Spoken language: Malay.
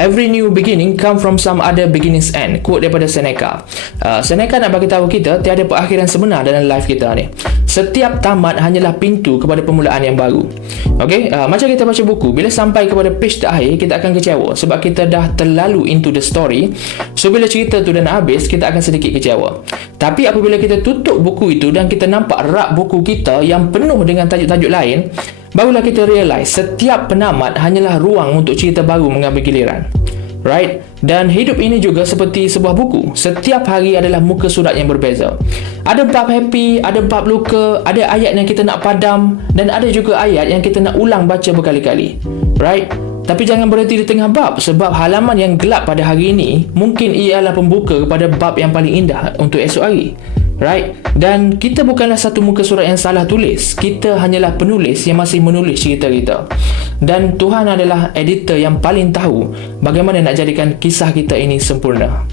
Every new beginning come from some other beginning's end. Quote daripada Seneca. Seneca nak bagi tahu kita tiada perakhiran sebenar dalam life kita ni. Setiap tamat hanyalah pintu kepada permulaan yang baru. Okay, macam kita baca buku, bila sampai kepada page terakhir kita akan kecewa sebab kita dah terlalu into the story. So bila cerita tu dah nak habis, kita akan sedikit kecewa. Tapi apabila kita tutup buku itu dan kita nampak rak buku kita yang penuh dengan tajuk-tajuk lain, barulah kita realise setiap penamat hanyalah ruang untuk cerita baru mengambil giliran. Right? Dan hidup ini juga seperti sebuah buku. Setiap hari adalah muka surat yang berbeza. Ada bab happy, ada bab luka, ada ayat yang kita nak padam, dan ada juga ayat yang kita nak ulang baca berkali-kali. Right? Tapi jangan berhenti di tengah bab, sebab halaman yang gelap pada hari ini mungkin ialah pembuka kepada bab yang paling indah untuk esok hari. Right? Dan kita bukanlah satu muka surat yang salah tulis. Kita hanyalah penulis yang masih menulis cerita kita. Dan Tuhan adalah editor yang paling tahu bagaimana nak jadikan kisah kita ini sempurna.